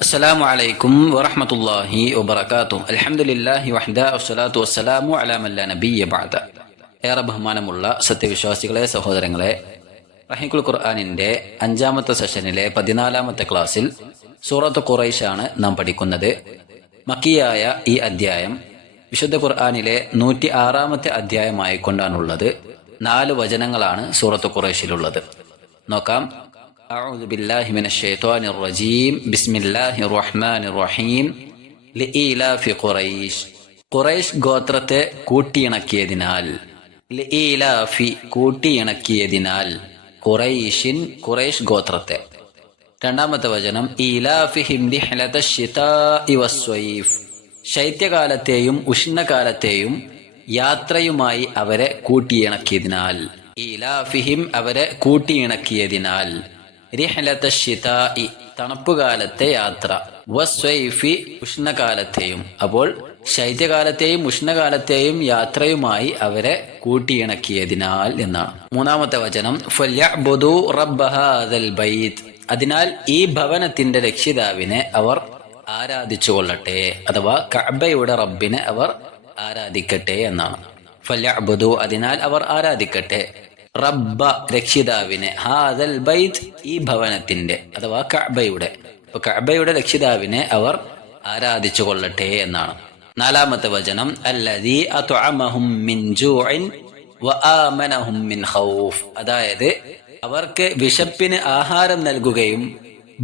അസ്സലാമു അലൈക്കും വറഹ്മത്തുള്ളാഹി വബറകാതുഹു. അൽഹംദുലില്ലാഹി വഹ്ദ വസ്സലാത്തു വസ്സലാമു അലാ മൻ ലാ നബിയ്യ ബഅദ. ഏറെ ബഹുമാനമുള്ള സത്യവിശ്വാസികളെ, സഹോദരങ്ങളെ, റഹീഖുൽ ഖുർആനിന്റെ 5-ാമത്തെ സെഷനിലെ 14-ാമത്തെ ക്ലാസ്സിൽ സൂറത്ത് ഖുറൈശാണ് നാം പഠിക്കുന്നത്. മക്കിയായ ഈ അധ്യായം വിശുദ്ധ ഖുർആനിലെ 106-ാമത്തെ അധ്യായമായിക്കൊണ്ടാണുള്ളത്. 4 വചനങ്ങളാണ് സൂറത്ത് ഖുറൈശിലുള്ളത്. നോക്കാം. أعوذ بالله من الشيطان الرجيم بسم الله الرحمن الرحيم لإيلاف قريش. ഖുറൈശ് ഗോത്രത്തെ കൂട്ടിയിണക്കിയതിനാൽ, ലഇലാഫി കൂട്ടിയിണക്കിയതിനാൽ, ഖുറൈശിൻ ഖുറൈശ് ഗോത്രത്തെ. 2-ാമത്തെ വചനം ഈലാഫിഹിം റിഹ്ലതശ് ശിതാഇ വസ്സൈഫ്. ശൈത്യകാലത്തെയും ഉഷ്ണകാലത്തെയും യാത്രയുമായി അവരെ കൂട്ടിയിണക്കിയതിനാൽ, ഈലാഫിഹിം അവരെ കൂട്ടിയിണക്കിയതിനാൽ, റിഹ്ലതശ് ശിതാഇ തണുപ്പുകാലത്തെ യാത്ര, വസ്സൈഫി ഉഷ്ണകാലത്തെയും. അപ്പോൾ ശൈത്യകാലത്തെയും ഉഷ്ണകാലത്തെയും യാത്രയുമായി അവരെ കൂട്ടിയിണക്കിയതിനാൽ എന്നാണ്. 3-ാമത്തെ വചനം ഫല്യഅ്ബുദു റബ്ബ ഹാദൽ ബൈത്ത്. അതിനാൽ ഈ ഭവനത്തിന്റെ രക്ഷിതാവിനെ അവർ ആരാധിച്ചു കൊള്ളട്ടെ, അഥവാ കഅബയുടെ റബ്ബിനെ അവർ ആരാധിക്കട്ടെ എന്നാണ്. ഫല്യഅ്ബുദു അതിനാൽ അവർ ആരാധിക്കട്ടെ, റബ്ബ രക്ഷിതാവിനെ, ഹാദൽ ബൈത്ത് ഈ ഭവനത്തിന്റെ അഥവാ കഅബയുടെ. അപ്പൊ കഅബയുടെ രക്ഷിതാവിനെ അവർ ആരാധിച്ചു കൊള്ളട്ടെ എന്നാണ്. 4-ാമത്തെ വചനം അല്ലദീ അത്അമഹും മിൻ ജൂഇൻ വആമനഹും മിൻ ഖൗഫ്. അതായത് അവർക്ക് വിശപ്പിന് ആഹാരം നൽകുകയും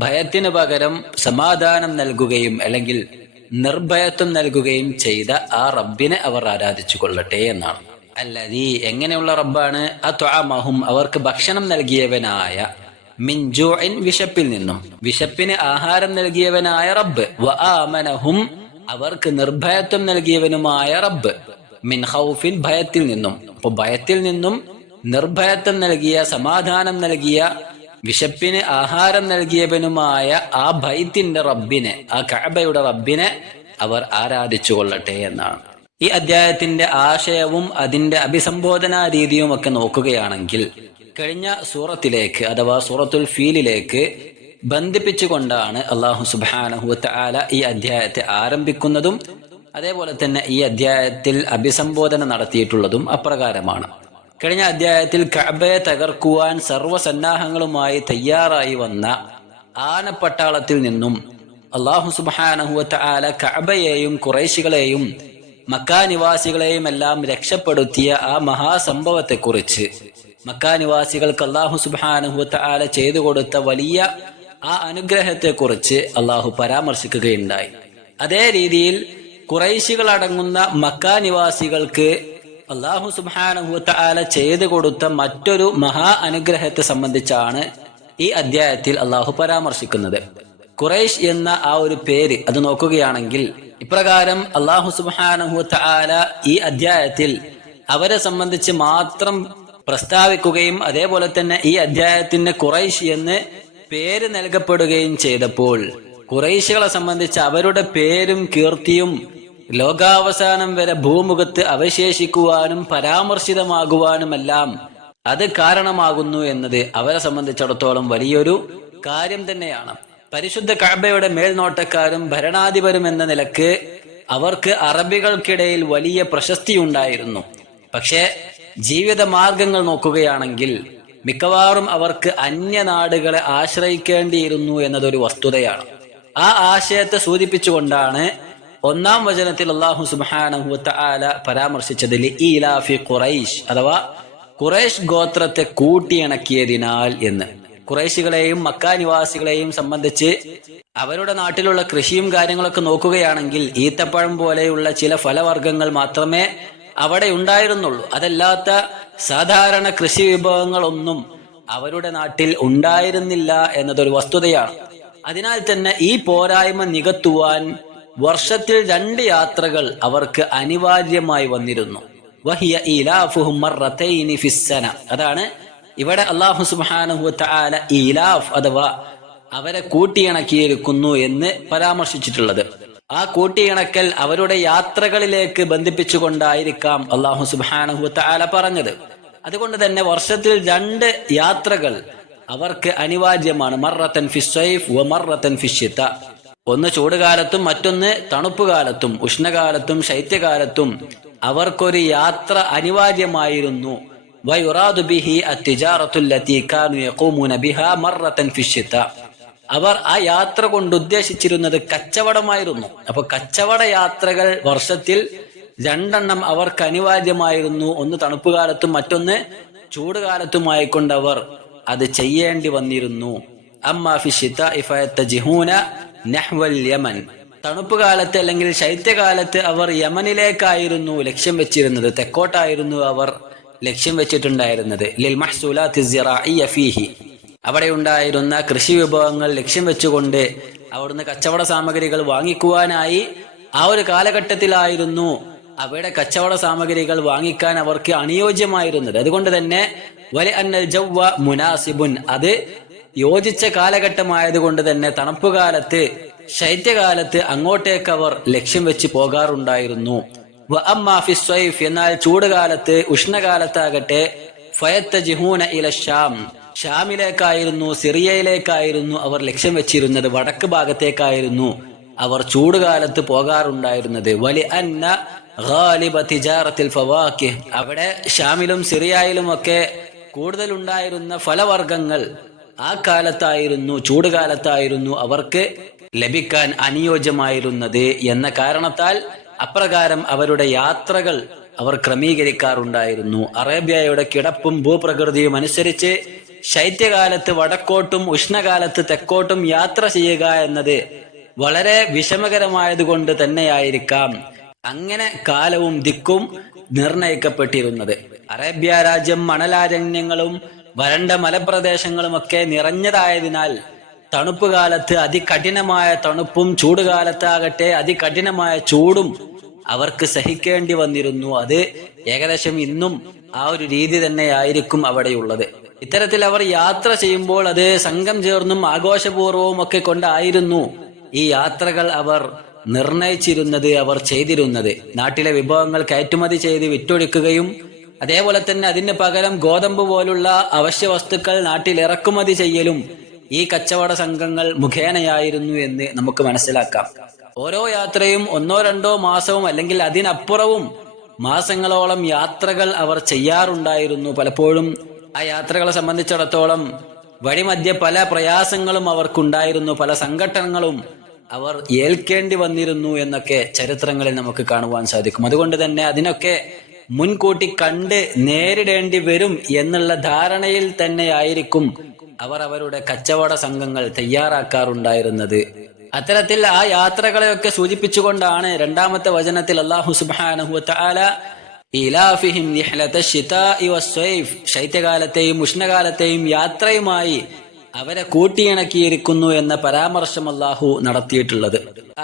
ഭയത്തിന് പകരം സമാധാനം നൽകുകയും അല്ലെങ്കിൽ നിർഭയത്വം നൽകുകയും ചെയ്ത ആ റബ്ബിനെ അവർ ആരാധിച്ചു കൊള്ളട്ടെ എന്നാണ്. അല്ലദീ എങ്ങനെയുള്ള റബ്ബാണ്? അത്അമഹും അവർക്ക് ഭക്ഷണം നൽകിയവനായ, മിൻ ജൂഇൻ വിശപ്പിൽ നിന്നും, വിശപ്പിന് ആഹാരം നൽകിയവനായ റബ്ബ്, വആമനഹും അവർക്ക് നിർഭയത്വം നൽകിയവനുമായ റബ്ബ്, മിൻ ഖൗഫിൻ ഭയത്തിൽ നിന്നും. അപ്പൊ ഭയത്തിൽ നിന്നും നിർഭയത്വം നൽകിയ, സമാധാനം നൽകിയ, വിശപ്പിന് ആഹാരം നൽകിയവനുമായ ആ ബൈത്തിന്റെ റബ്ബിനെ, ആ കഅബയുടെ റബ്ബിനെ അവർ ആരാധിച്ചു കൊള്ളട്ടെ എന്നാണ്. ഈ അധ്യായത്തിന്റെ ആശയവും അതിന്റെ അഭിസംബോധനാ രീതിയും ഒക്കെ നോക്കുകയാണെങ്കിൽ കഴിഞ്ഞ സൂറത്തിലേക്ക് അഥവാ സൂറത്തുൽ ഫീലിലേക്ക് ബന്ധിപ്പിച്ചുകൊണ്ടാണ് അല്ലാഹു സുബ്ഹാനഹു വതആല ഈ അധ്യായത്തെ ആരംഭിക്കുന്നതും അതേപോലെ തന്നെ ഈ അധ്യായത്തിൽ അഭിസംബോധന നടത്തിയിട്ടുള്ളതും അപ്രകാരമാണ്. കഴിഞ്ഞ അധ്യായത്തിൽ കഅബയെ തകർക്കുവാൻ സർവ്വസന്നാഹങ്ങളുമായി തയ്യാറായി വന്ന ആനപ്പട്ടാളത്തിൽ നിന്നും അല്ലാഹു സുബ്ഹാനഹു വതആല കഅബയെയും ഖുറൈശികളെയും മക്കാനിവാസികളെയും എല്ലാം രക്ഷപ്പെടുത്തിയ ആ മഹാസംഭവത്തെക്കുറിച്ച്, മക്കാനിവാസികൾക്ക് അല്ലാഹു സുബ്ഹാനഹു വതആല ചെയ്തു കൊടുത്ത വലിയ ആ അനുഗ്രഹത്തെക്കുറിച്ച് അല്ലാഹു പരാമർശിക്കുകയുണ്ടായി. അതേ രീതിയിൽ ഖുറൈശികൾ അടങ്ങുന്ന മക്കാനിവാസികൾക്ക് അല്ലാഹു സുബ്ഹാനഹു വതആല ചെയ്തു കൊടുത്ത മറ്റൊരു മഹാ അനുഗ്രഹത്തെ സംബന്ധിച്ചാണ് ഈ അധ്യായത്തിൽ അല്ലാഹു പരാമർശിക്കുന്നത്. ഖുറൈശ് എന്ന ആ ഒരു പേര് അത് നോക്കുകയാണെങ്കിൽ ഇപ്രകാരം അല്ലാഹു സുബ്ഹാനഹു വതആല ഈ അധ്യായത്തിൽ അവരെ സംബന്ധിച്ച് മാത്രം പ്രസ്താവിക്കുകയും അതേപോലെ തന്നെ ഈ അധ്യായത്തിന് ഖുറൈശ് എന്ന് പേര് നൽകപ്പെടുകയും ചെയ്തപ്പോൾ ഖുറൈശികളെ സംബന്ധിച്ച് അവരുടെ പേരും കീർത്തിയും ലോകാവസാനം വരെ ഭൂമുഖത്ത് അവശേഷിക്കുവാനും പരാമർശിതമാകുവാനുമെല്ലാം അത് കാരണമാകുന്നു എന്നത് അവരെ സംബന്ധിച്ചിടത്തോളം വലിയൊരു കാര്യം തന്നെയാണ്. പരിശുദ്ധ കഅബയുടെ മേൽനോട്ടക്കാരും ഭരണാധിപരും എന്ന നിലക്ക് അവർക്ക് അറബികൾക്കിടയിൽ വലിയ പ്രശസ്തി ഉണ്ടായിരുന്നു. പക്ഷേ ജീവിത മാർഗങ്ങൾ നോക്കുകയാണെങ്കിൽ മിക്കവാറും അവർക്ക് അന്യനാടുകളെ ആശ്രയിക്കേണ്ടിയിരുന്നു എന്നതൊരു വസ്തുതയാണ്. ആ ആശയത്തെ സൂചിപ്പിച്ചുകൊണ്ടാണ് 1-ാം വചനത്തിൽ അല്ലാഹു സുബ്ഹാനഹു വതആല പരാമർശിച്ചത് ലഇലാഫി ഖുറൈശ്, അഥവാ ഖുറൈശ് ഗോത്രത്തെ കൂട്ടിയിണക്കിയതിനാൽ എന്ന്. ഖുറൈശികളെയും മക്കാനിവാസികളെയും സംബന്ധിച്ച് അവരുടെ നാട്ടിലുള്ള കൃഷിയും കാര്യങ്ങളൊക്കെ നോക്കുകയാണെങ്കിൽ ഈത്തപ്പഴം പോലെയുള്ള ചില ഫലവർഗ്ഗങ്ങൾ മാത്രമേ അവിടെ ഉണ്ടായിരുന്നുള്ളൂ. അതല്ലാത്ത സാധാരണ കൃഷി വിഭവങ്ങളൊന്നും അവരുടെ നാട്ടിൽ ഉണ്ടായിരുന്നില്ല എന്നതൊരു വസ്തുതയാണ്. അതിനാൽ തന്നെ ഈ പോരായ്മ നികത്തുവാൻ വർഷത്തിൽ 2 യാത്രകൾ അവർക്ക് അനിവാര്യമായി വന്നിരുന്നു. വഹിയ ഈലാഫുഹും മർറതൈനി ഫിസ്സന. അതാണ് ഇവിടെ അല്ലാഹു സുബ്ഹാനഹു വതആല ഈലാഫ് അഥവാ അവരെ കൂട്ടിയിണക്കിയിരിക്കുന്നു എന്ന് പരാമർശിച്ചിട്ടുള്ളത്. ആ കൂട്ടിയിണക്കൽ അവരുടെ യാത്രകളിലേക്ക് ബന്ധിപ്പിച്ചുകൊണ്ടായിരിക്കാം അല്ലാഹു സുബ്ഹാനഹു വതആല പറഞ്ഞത്. അതുകൊണ്ട് തന്നെ വർഷത്തിൽ 2 യാത്രകൾ അവർക്ക് അനിവാര്യമാണ്. മർറത്തൻ ഫിസ്സൈഫ് വ മർറത്തൻ ഫിശ്ശിത. ഒന്ന് ചൂടുകാലത്തും മറ്റൊന്ന് തണുപ്പ് കാലത്തും ഉഷ്ണകാലത്തും ശൈത്യകാലത്തും അവർക്കൊരു യാത്ര അനിവാര്യമായിരുന്നു. വയുറാദു ബിഹി അത്തിജാറത്തു ലത്തി കാനു യഖൂമുന ബിഹാ മർറതൻ ഫിശ്ശിത. അവർ ആ യാത്ര കൊണ്ട് ഉദ്ദേശിച്ചിരുന്നത് കച്ചവടമായിരുന്നു. അപ്പൊ കച്ചവട യാത്രകൾ വർഷത്തിൽ 2 അവർക്ക് അനിവാര്യമായിരുന്നു. ഒന്ന് തണുപ്പ് കാലത്തും മറ്റൊന്ന് ചൂടുകാലത്തുമായിക്കൊണ്ട് അവർ അത് ചെയ്യേണ്ടി വന്നിരുന്നു. അമ്മാ ഫിശ്ശിതാഇ ഫയത്തജിഹൂന നഹ്വൽ യമൻ. തണുപ്പ് കാലത്ത് അല്ലെങ്കിൽ ശൈത്യകാലത്ത് അവർ യമനിലേക്കായിരുന്നു ലക്ഷ്യം വെച്ചിരുന്നത്, തെക്കോട്ടായിരുന്നു അവർ ലക്ഷ്യം വെച്ചിട്ടുണ്ടായിരുന്നത്. ലിൽ മഹ്സൂലാത്തി സിറാഇയ്യ ഫീഹി. അവിടെ ഉണ്ടായിരുന്ന കൃഷി വിഭവങ്ങൾ ലക്ഷ്യം വെച്ചുകൊണ്ട് അവിടുന്ന് കച്ചവട സാമഗ്രികൾ വാങ്ങിക്കുവാനായി ആ ഒരു കാലഘട്ടത്തിലായിരുന്നു അവിടെ കച്ചവട സാമഗ്രികൾ വാങ്ങിക്കാൻ അവർക്ക് അനുയോജ്യമായിരുന്നത്. അതുകൊണ്ട് തന്നെ വലി അന്നൽ ജവ്വ മുനാസിബുൻ, അത് യോജിച്ച കാലഘട്ടമായതുകൊണ്ട് തന്നെ തണുപ്പുകാലത്ത് ശൈത്യകാലത്ത് അങ്ങോട്ടേക്ക് അവർ ലക്ഷ്യം വെച്ച് പോകാറുണ്ടായിരുന്നു. വഅമ്മാ ഫിസ്സൈഫ്, എന്നാൽ ചൂടുകാലത്ത് ഉഷ്ണകാലത്താകട്ടെ ഫയത്തജിഹൂന ഇല ഷാം, ഷാമിലേക്കായിരുന്നു സിറിയയിലേക്കായിരുന്നു അവർ ലക്ഷ്യം വെച്ചിരുന്നത്, വടക്ക് ഭാഗത്തേക്കായിരുന്നു അവർ ചൂടുകാലത്ത് പോകാറുണ്ടായിരുന്നത്. വലി അന്ന ഗാലിബ തിജാറത്തിൽ ഫവാക്കിഹ്, അവിടെ ഷാമിലും സിറിയയിലും ഒക്കെ കൂടുതൽ ഉണ്ടായിരുന്ന ഫലവർഗങ്ങൾ ആ കാലത്തായിരുന്നു, ചൂടുകാലത്തായിരുന്നു അവർക്ക് ലഭിക്കാൻ അനുയോജ്യമായിരുന്നത് എന്ന കാരണത്താൽ അപ്രകാരം അവരുടെ യാത്രകൾ അവർ ക്രമീകരിക്കാറുണ്ടായിരുന്നു. അറേബ്യയുടെ കിടപ്പും ഭൂപ്രകൃതിയും അനുസരിച്ച് ശൈത്യകാലത്ത് വടക്കോട്ടും ഉഷ്ണകാലത്ത് തെക്കോട്ടും യാത്ര ചെയ്യുക എന്നത് വളരെ വിഷമകരമായതുകൊണ്ട് തന്നെയായിരിക്കാം അങ്ങനെ കാലവും ദിക്കും നിർണയിക്കപ്പെട്ടിരുന്നത്. അറേബ്യ രാജ്യം മണലാരണ്യങ്ങളും വരണ്ട മലപ്രദേശങ്ങളുമൊക്കെ നിറഞ്ഞതായതിനാൽ തണുപ്പ് കാലത്ത് അതികഠിനമായ തണുപ്പും ചൂടുകാലത്താകട്ടെ അതികഠിനമായ ചൂടും അവർക്ക് സഹിക്കേണ്ടി വന്നിരുന്നു. അത് ഏകദേശം ഇന്നും ആ ഒരു രീതി തന്നെയായിരിക്കും അവിടെയുള്ളത്. ഇത്തരത്തിൽ അവർ യാത്ര ചെയ്യുമ്പോൾ അത് സംഘം ചേർന്നും ആഘോഷപൂർവവും ഒക്കെ കൊണ്ടായിരുന്നു ഈ യാത്രകൾ അവർ നിർണയിച്ചിരുന്നത്, അവർ ചെയ്തിരുന്നത്. നാട്ടിലെ വിഭവങ്ങൾ കയറ്റുമതി ചെയ്ത് വിറ്റൊഴിക്കുകയും അതേപോലെ തന്നെ അതിന് പകരം ഗോതമ്പ് പോലുള്ള അവശ്യ വസ്തുക്കൾ നാട്ടിൽ ഇറക്കുമതി ചെയ്യലും ഈ കച്ചവട സംഘങ്ങൾ മുഖേനയായിരുന്നു എന്ന് നമുക്ക് മനസ്സിലാക്കാം. ഓരോ യാത്രയും 1-2 മാസവും അല്ലെങ്കിൽ അതിനപ്പുറവും മാസങ്ങളോളം യാത്രകൾ അവർ ചെയ്യാറുണ്ടായിരുന്നു. പലപ്പോഴും ആ യാത്രകളെ സംബന്ധിച്ചിടത്തോളം വഴിമധ്യ പല പ്രയാസങ്ങളും അവർക്കുണ്ടായിരുന്നു, പല സംഘട്ടനങ്ങളും അവർ ഏൽക്കേണ്ടി വന്നിരുന്നു എന്നൊക്കെ ചരിത്രങ്ങളിൽ നമുക്ക് കാണുവാൻ സാധിക്കും. അതുകൊണ്ട് തന്നെ അതിനൊക്കെ മുൻകൂട്ടി കണ്ട് നേരിടേണ്ടി വരും എന്നുള്ള ധാരണയിൽ തന്നെയായിരിക്കും അവർ അവരുടെ കച്ചവട സംഘങ്ങൾ തയ്യാറാക്കാറുണ്ടായിരുന്നത്. അത്തരത്തിൽ ആ യാത്രകളെയൊക്കെ സൂചിപ്പിച്ചുകൊണ്ടാണ് 2-ാമത്തെ വചനത്തിൽ അല്ലാഹു സുബ്ഹാനഹു വ തആല ഇലാഫിഹിം റിഹ്ലതശ് ശിതാഇ വസ്സൈഫ്, ശൈത്യകാലത്തെയും ഉഷ്ണകാലത്തെയും യാത്രയുമായി അവരെ കൂട്ടിയിണക്കിയിരിക്കുന്നു എന്ന പരാമർശം അല്ലാഹു നടത്തിയിട്ടുള്ളത്.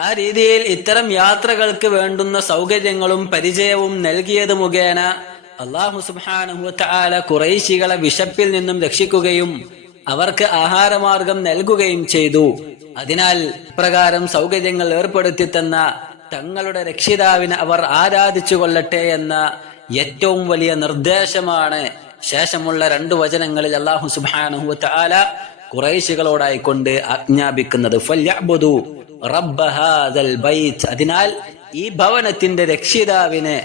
ആ രീതിയിൽ ഇത്തരം യാത്രകൾക്ക് വേണ്ടുന്ന സൗകര്യങ്ങളും പരിചയവും നൽകിയത് മുഖേന അല്ലാഹു സുബ്ഹാനഹു വ തആല ഖുറൈശികളെ വിശപ്പിൽ നിന്നും രക്ഷിക്കുകയും അവർക്ക് ആഹാരമാർഗം നൽകുകയും ചെയ്തു. അതിനാൽ പ്രകാരം സൗകര്യങ്ങൾ ഏർപ്പെടുത്തി തന്ന തങ്ങളുടെ രക്ഷിതാവിനെ അവർ ആരാധിച്ചു കൊള്ളട്ടെ എന്ന ഏറ്റവും വലിയ നിർദ്ദേശമാണ് ശേഷമുള്ള 2 വചനങ്ങളിൽ അല്ലാഹു സുബ്ഹാനഹു വ തആല ഖുറൈശികളോടായിക്കൊണ്ട് ആജ്ഞാപിക്കുന്നത്. ഫല്യഅ്ബുദു റബ്ബ ഹാദൽ ബൈത്ത്, അതിനാൽ ഈ ഭവനത്തിന്റെ രക്ഷിതാവിനെ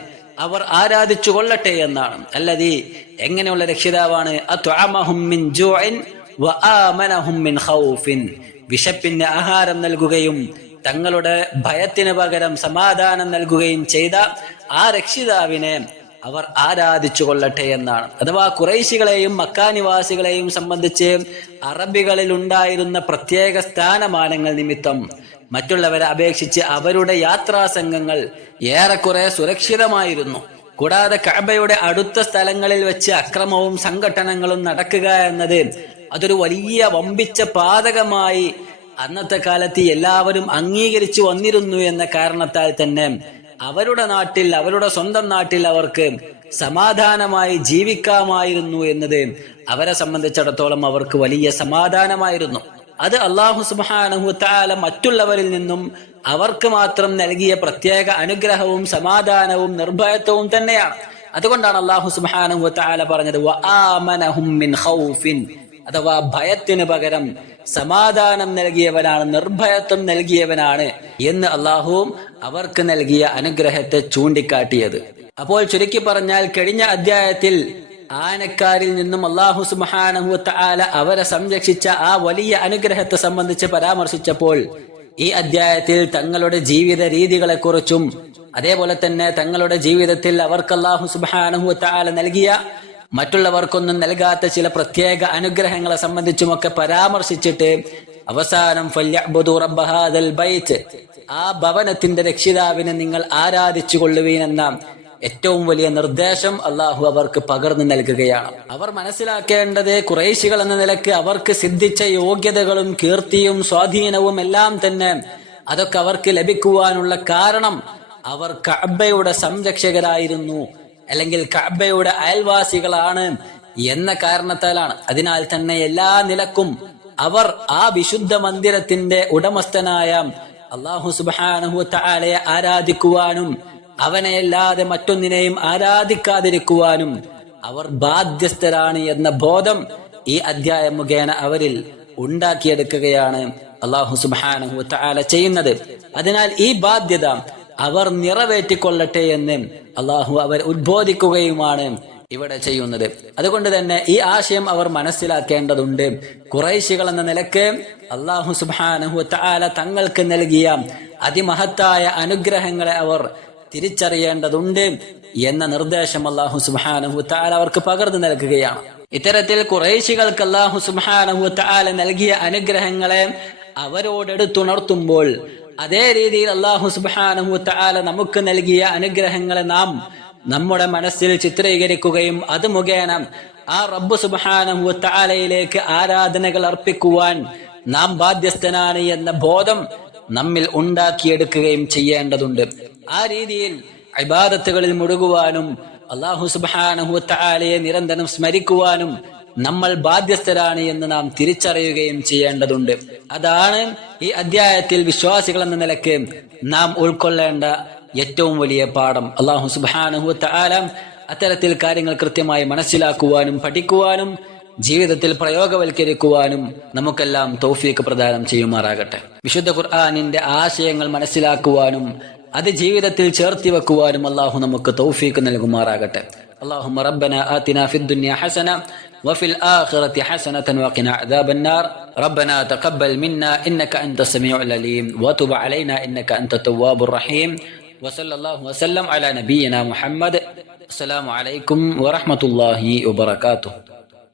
അവർ ആരാധിച്ചു കൊള്ളട്ടെ എന്നാണ്. അല്ലദീ, എങ്ങനെയുള്ള രക്ഷിതാവാണ്? അത്അമഹും മിൻ ജൂഇൻ വആമനഹും മിൻ ഖൗഫിൻ, വിശപ്പിന് ആഹാരം നൽകുകയും തങ്ങളുടെ ഭയത്തിന് പകരം സമാധാനം നൽകുകയും ചെയ്ത ആ രക്ഷിതാവിനെ അവർ ആരാധിച്ചു കൊള്ളട്ടെ എന്നാണ്. അഥവാ ഖുറൈശികളെയും മക്കാനിവാസികളെയും സംബന്ധിച്ച് അറബികളിൽ ഉണ്ടായിരുന്ന പ്രത്യേക സ്ഥാനമാനങ്ങൾ നിമിത്തം മറ്റുള്ളവരെ അപേക്ഷിച്ച് അവരുടെ യാത്രാ സംഘങ്ങൾ ഏറെക്കുറെ സുരക്ഷിതമായിരുന്നു. കൂടാതെ കഅബയുടെ അടുത്ത സ്ഥലങ്ങളിൽ വെച്ച് അക്രമവും സംഘട്ടനങ്ങളും നടക്കുക എന്നത് അതൊരു വലിയ വമ്പിച്ച പാതകമായി അന്നത്തെ കാലത്ത് എല്ലാവരും അംഗീകരിച്ചു വന്നിരുന്നു എന്ന കാരണത്താൽ തന്നെ അവരുടെ നാട്ടിൽ, അവരുടെ സ്വന്തം നാട്ടിൽ അവർക്ക് സമാധാനമായി ജീവിക്കാമായിരുന്നു എന്നത് അവരെ സംബന്ധിച്ചിടത്തോളം അവർക്ക് വലിയ സമാധാനമായിരുന്നു. അത് അല്ലാഹു സുബ്ഹാനഹു വ തആല മറ്റുള്ളവരിൽ നിന്നും അവർക്ക് മാത്രം നൽകിയ പ്രത്യേക അനുഗ്രഹവും സമാധാനവും നിർഭയത്വവും തന്നെയാണ്. അതുകൊണ്ടാണ് അല്ലാഹു സുബ്ഹാനഹു വ തആല പറഞ്ഞത് വആമനഹും മിൻ ഖൗഫിൻ, അഥവാ ഭയത്തിന് പകരം സമാധാനം നൽകിയവനാണ്, നിർഭയത്വം നൽകിയവനാണ് എന്ന് അള്ളാഹുവും അവർക്ക് നൽകിയ അനുഗ്രഹത്തെ ചൂണ്ടിക്കാട്ടിയത്. അപ്പോൾ ചുരുക്കി പറഞ്ഞാൽ കഴിഞ്ഞ അധ്യായത്തിൽ ആനക്കാരിൽ നിന്നും അല്ലാഹു സുബ്ഹാനഹു വ തആല അവരെ സംരക്ഷിച്ച ആ വലിയ അനുഗ്രഹത്തെ സംബന്ധിച്ച് പരാമർശിച്ചപ്പോൾ ഈ അധ്യായത്തിൽ തങ്ങളുടെ ജീവിത രീതികളെക്കുറിച്ചും അതേപോലെ തന്നെ തങ്ങളുടെ ജീവിതത്തിൽ അവർക്ക് അല്ലാഹു സുബ്ഹാനഹു വ തആല നൽകിയ മറ്റുള്ളവർക്കൊന്നും നൽകാത്ത ചില പ്രത്യേക അനുഗ്രഹങ്ങളെ സംബന്ധിച്ചുമൊക്കെ പരാമർശിച്ചിട്ട് അവസാനം ഫല്യഅ്ബുദു റബ്ബ ഹാദൽ ബൈത്ത്, ആ ഭവനത്തിന്റെ രക്ഷിതാവിനെ നിങ്ങൾ ആരാധിച്ചു കൊള്ളുവീനെന്ന ഏറ്റവും വലിയ നിർദ്ദേശം അള്ളാഹു അവർക്ക് പകർന്നു നൽകുകയാണ്. അവർ മനസ്സിലാക്കേണ്ടത് ഖുറൈശികൾ എന്ന നിലക്ക് അവർക്ക് സിദ്ധിച്ച യോഗ്യതകളും കീർത്തിയും സ്വാധീനവും എല്ലാം തന്നെ അതൊക്കെ അവർക്ക് ലഭിക്കുവാനുള്ള കാരണം അവർ കഅബയുടെ സംരക്ഷകരായിരുന്നു, അല്ലെങ്കിൽ കഅബയുടെ അയൽവാസികളാണ് എന്ന കാരണത്താലാണ്. അതിനാൽ തന്നെ എല്ലാ നിലക്കും അവർ ആ വിശുദ്ധ മന്ദിരത്തിന്റെ ഉടമസ്ഥനായ അല്ലാഹു സുബ്ഹാനഹു വ തആലയെ ആരാധിക്കുവാനും അവനെയല്ലാതെ മറ്റൊന്നിനെയും ആരാധിക്കാതിരിക്കുവാനും അവർ ബാധ്യസ്ഥരാണ് എന്ന ബോധം ഈ അധ്യായം മുഖേന അവരിൽ ഉണ്ടാക്കിയെടുക്കുകയാണ് അല്ലാഹു സുബ്ഹാനഹു വ തആല ചെയ്യുന്നത്. അതിനാൽ ഈ ബാധ്യത അവർ നിറവേറ്റിക്കൊള്ളട്ടെ എന്ന് അള്ളാഹു അവർ ഉദ്ബോധിക്കുകയുമാണ് ഇവിടെ ചെയ്യുന്നത്. അതുകൊണ്ട് തന്നെ ഈ ആശയം അവർ മനസ്സിലാക്കേണ്ടതുണ്ട്. ഖുറൈശികൾ എന്ന നിലക്ക് അള്ളാഹു സുബ്ഹാനഹു വ തആല തങ്ങൾക്ക് നൽകിയ അതിമഹത്തായ അനുഗ്രഹങ്ങളെ അവർ തിരിച്ചറിയേണ്ടതുണ്ട് എന്ന നിർദ്ദേശം അള്ളാഹു സുബ്ഹാനഹു വ തആല അവർക്ക് പകർന്നു നൽകുകയാണ്. ഇത്തരത്തിൽ ഖുറൈശികൾക്ക് അള്ളാഹു സുബ്ഹാനഹു വ തആല നൽകിയ അനുഗ്രഹങ്ങളെ അവരോടെടുത്തുണർത്തുമ്പോൾ അതേ രീതിയിൽ അല്ലാഹു സുബ്ഹാനഹു വ തആല നമുക്ക് നൽകിയ അനുഗ്രഹങ്ങളെ നാം നമ്മുടെ മനസ്സിൽ ചിത്രീകരിക്കുകയും അത് മുഖേന ആ റബ്ബ് സുബ്ഹാനഹു വ തആലയിലേക്ക് ആരാധനകൾ അർപ്പിക്കുവാൻ നാം ബാധ്യസ്ഥനാണ് എന്ന ബോധം നമ്മിൽ ഉണ്ടാക്കിയെടുക്കുകയും ചെയ്യേണ്ടതുണ്ട്. ആ രീതിയിൽ ഇബാദത്തുകളിൽ മുഴുകുവാനും അല്ലാഹു സുബ്ഹാനഹു വ തആലയെ നിരന്തരം സ്മരിക്കുവാനും നമ്മൾ ബാധ്യസ്ഥരാണ് എന്ന് നാം തിരിച്ചറിയുകയും ചെയ്യേണ്ടതുണ്ട്. അതാണ് ഈ അധ്യായത്തിൽ വിശ്വാസികൾ എന്ന നിലയ്ക്ക് നാം ഉൾക്കൊള്ളേണ്ട ഏറ്റവും വലിയ പാഠം. അല്ലാഹു സുബ്ഹാനഹു വ തആല അത്തരത്തിൽ കാര്യങ്ങൾ കൃത്യമായി മനസ്സിലാക്കുവാനും പഠിക്കുവാനും ജീവിതത്തിൽ പ്രയോഗവൽക്കരിക്കുവാനും നമുക്കെല്ലാം തൗഫീഖ് പ്രദാനം ചെയ്യുമാറാകട്ടെ. വിശുദ്ധ ഖുർആനിന്റെ ആശയങ്ങൾ മനസ്സിലാക്കുവാനും അത് ജീവിതത്തിൽ ചേർത്തി വെക്കുവാനും അല്ലാഹു നമുക്ക് തൗഫീഖ് നൽകുമാറാകട്ടെ. اللهم ربنا آتنا في الدنيا حسنة وفي الآخرة حسنة وقنا عذاب النار. ربنا تقبل منا إنك أنت السميع العليم وتب علينا إنك أنت التواب الرحيم. وصلى الله وسلم على نبينا محمد. السلام عليكم ورحمة الله وبركاته.